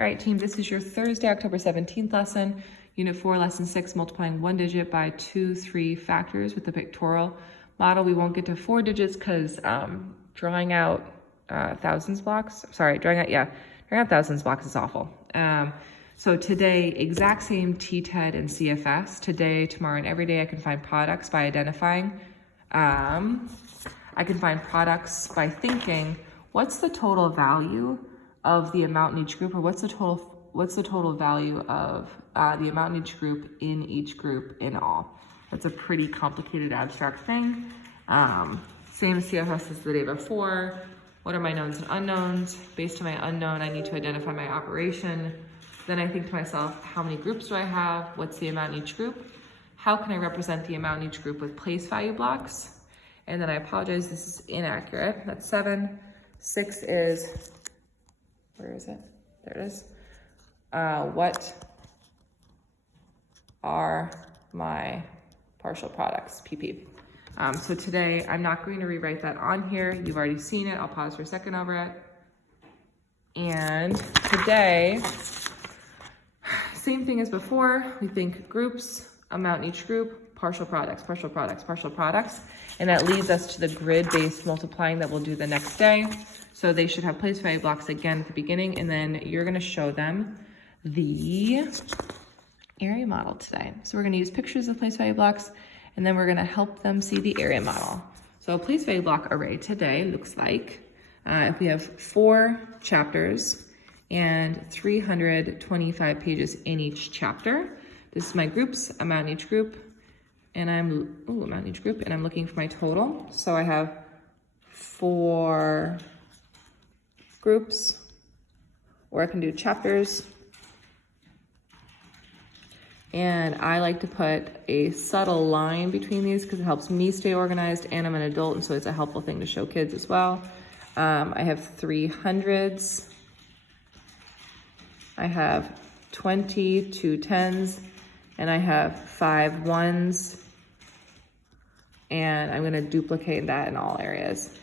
All right, team, this is your Thursday, October 17th lesson, Unit 4, Lesson 6, multiplying one digit by 2, 3 factors with the pictorial model. We won't get to 4 digits because drawing out thousands blocks is awful. So today, exact same TTED and CFS. Today, tomorrow, and every day I can find products by identifying. I can find products by thinking, what's the total value of the amount in each group, or what's the total value of the amount in each group in all. That's a pretty complicated abstract thing. Same as CFS as the day before. What are my knowns and unknowns? Based on my unknown, I need to identify my operation. Then I think to myself, how many groups do I have? What's the amount in each group? How can I represent the amount in each group with place value blocks? And then I apologize, this is inaccurate. That's 7. 6 is, where is it? There it is. What are my partial products, PP? So today, I'm not going to rewrite that on here. You've already seen it. I'll pause for a second over it. And today, same thing as before. We think groups, amount in each group, partial products, partial products, partial products. And that leads us to the grid-based multiplying that we'll do the next day. So they should have place value blocks again at the beginning, and then you're gonna show them the area model today. So we're gonna use pictures of place value blocks, and then we're gonna help them see the area model. So a place value block array today looks like, if we have 4 chapters and 325 pages in each chapter. This is my groups, amount in each group, and amount in each group, and I'm looking for my total. So I have 4 groups, or I can do chapters. And I like to put a subtle line between these because it helps me stay organized, and I'm an adult, and so it's a helpful thing to show kids as well. I have 3 hundreds. I have 22 tens, and I have 5 ones. And I'm gonna duplicate that in all areas.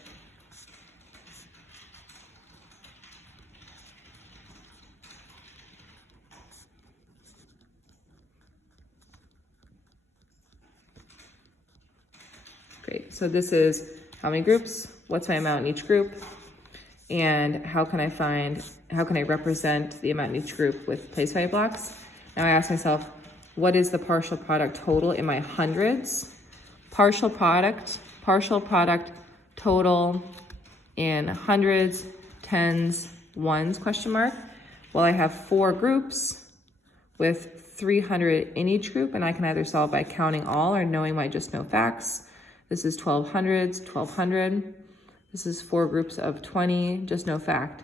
Great, so this is how many groups, what's my amount in each group, and how can I represent the amount in each group with place value blocks? Now I ask myself, what is the partial product total in my hundreds? Partial product total in hundreds, tens, ones, question mark. Well, I have 4 groups with 300 in each group, and I can either solve by counting all or knowing my just know facts. This is 1200s, 1200. This is 4 groups of 20, just know fact,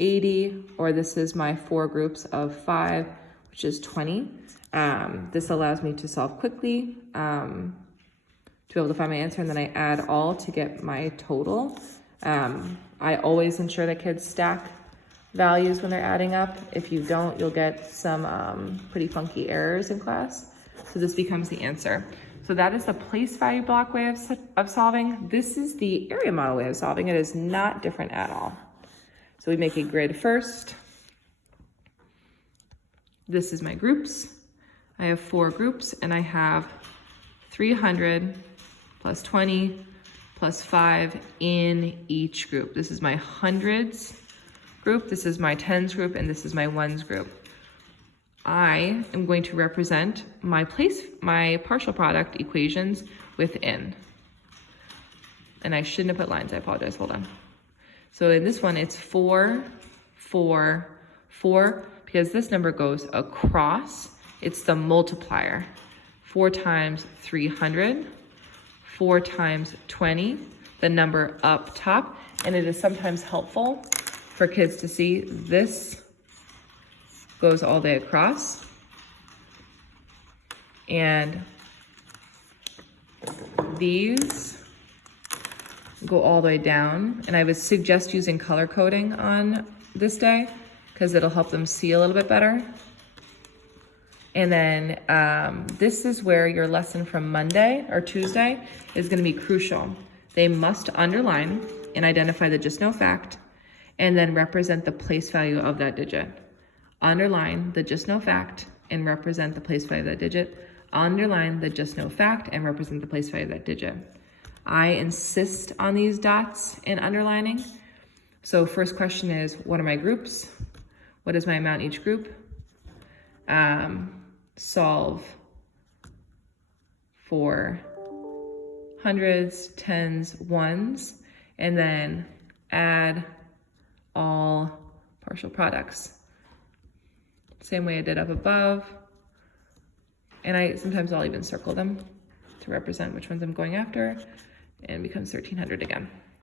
80, or this is my 4 groups of 5, which is 20. This allows me to solve quickly, to be able to find my answer, and then I add all to get my total. I always ensure that kids stack values when they're adding up. If you don't, you'll get some pretty funky errors in class. So this becomes the answer. So that is the place value block way of solving. This is the area model way of solving. It is not different at all. So we make a grid first. This is my groups. I have 4 groups, and I have 300 plus 20 plus 5 in each group. This is my hundreds group, this is my tens group, and this is my ones group. I am going to represent my partial product equations within. And I shouldn't have put lines, I apologize, hold on. So in this one, it's 4, 4, 4, because this number goes across. It's the multiplier. 4 times 300, 4 times 20, the number up top. And it is sometimes helpful for kids to see this goes all the way across, and these go all the way down. And I would suggest using color coding on this day because it'll help them see a little bit better. And then this is where your lesson from Monday or Tuesday is going to be crucial. They must underline and identify the just know fact, and then represent the place value of that digit. underline the just know fact and represent the place value of that digit, underline the just know fact and represent the place value of that digit. I insist on these dots and underlining. So first question is, what are my groups? What is my amount each group? Solve for hundreds, tens, ones, and then add all partial products. Same way I did up above. And sometimes I'll even circle them to represent which ones I'm going after, and becomes 1300 again.